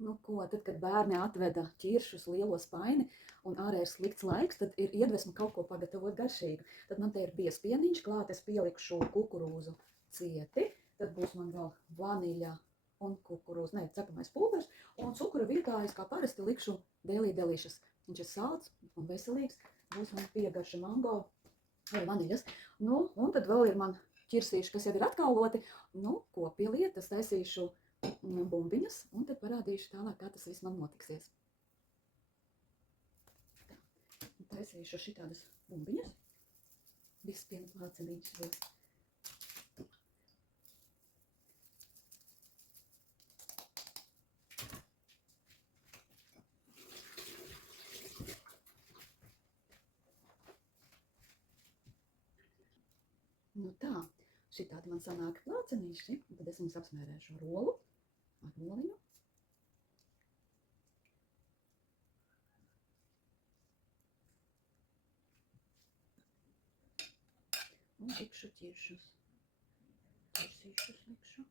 Nu, ko, tad, kad bērni atveda ķiršus lielo spaini un ārā ir slikts laiks, tad ir iedvesma kaut ko pagatavot garšīgu. Tad man te ir biespieniņš, klāt es pielikšu kukurūzu cieti, tad būs man vēl vaniļa un kukurūza, ne, cepamais pulveris, un cukura vietā es kā parasti likšu Daily Delicious. Viņš ir salds un veselīgs, būs man piegarša mango vai vaniļas. Nu, un tad vēl ir man ķirsīši, kas jau ir atkauloti, nu, ko pieliet, es taisīšu bumbiņas, un tad parādīšu tālāk, kā tas viss man notiksies. Tā, taisīšu šitādas bumbiņas. Biespiena plācenīšs būs. Nu tā, šitādi man sanāk plācenīši, un tad es viņus apsmērēšu ar olu, ar oliņu. Un likšu ķiršus. Ķirsīšus likšu.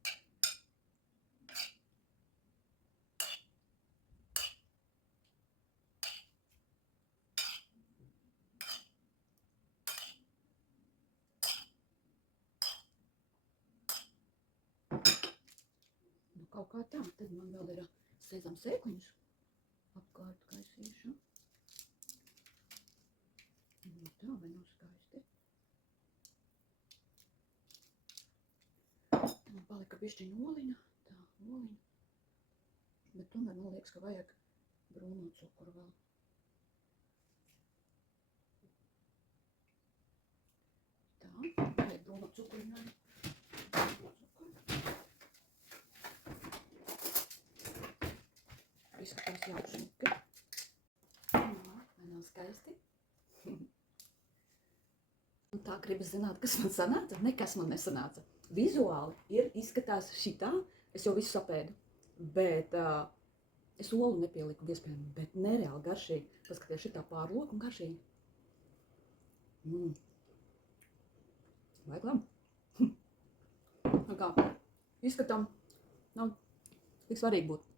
Nu, kaut kā tā, tad man vēl ir sezam sēkliņus apkārt kaisīšu. Nu, tā, vai nav skaisti? Man palika bišķiņa oliņa, tā, oliņa. Bet tomēr man liekas, ka vajag brūno cukuru vēl. Tā, vajag brūno cukuru. Izskatās jau šuki. Vai nav skaisti? Un tā gribas zināt, kas man sanāca? Nekas man nesanāca. Vizuāli izskatās šitā, es jau visu sapēdu, bet es olu nepieliku biespienu, bet nereāli garšīgi. Paskaties, šitā pārloka un garšīgi. Vajag labi. Tā kā izskatām, nav tik svarīgi būt.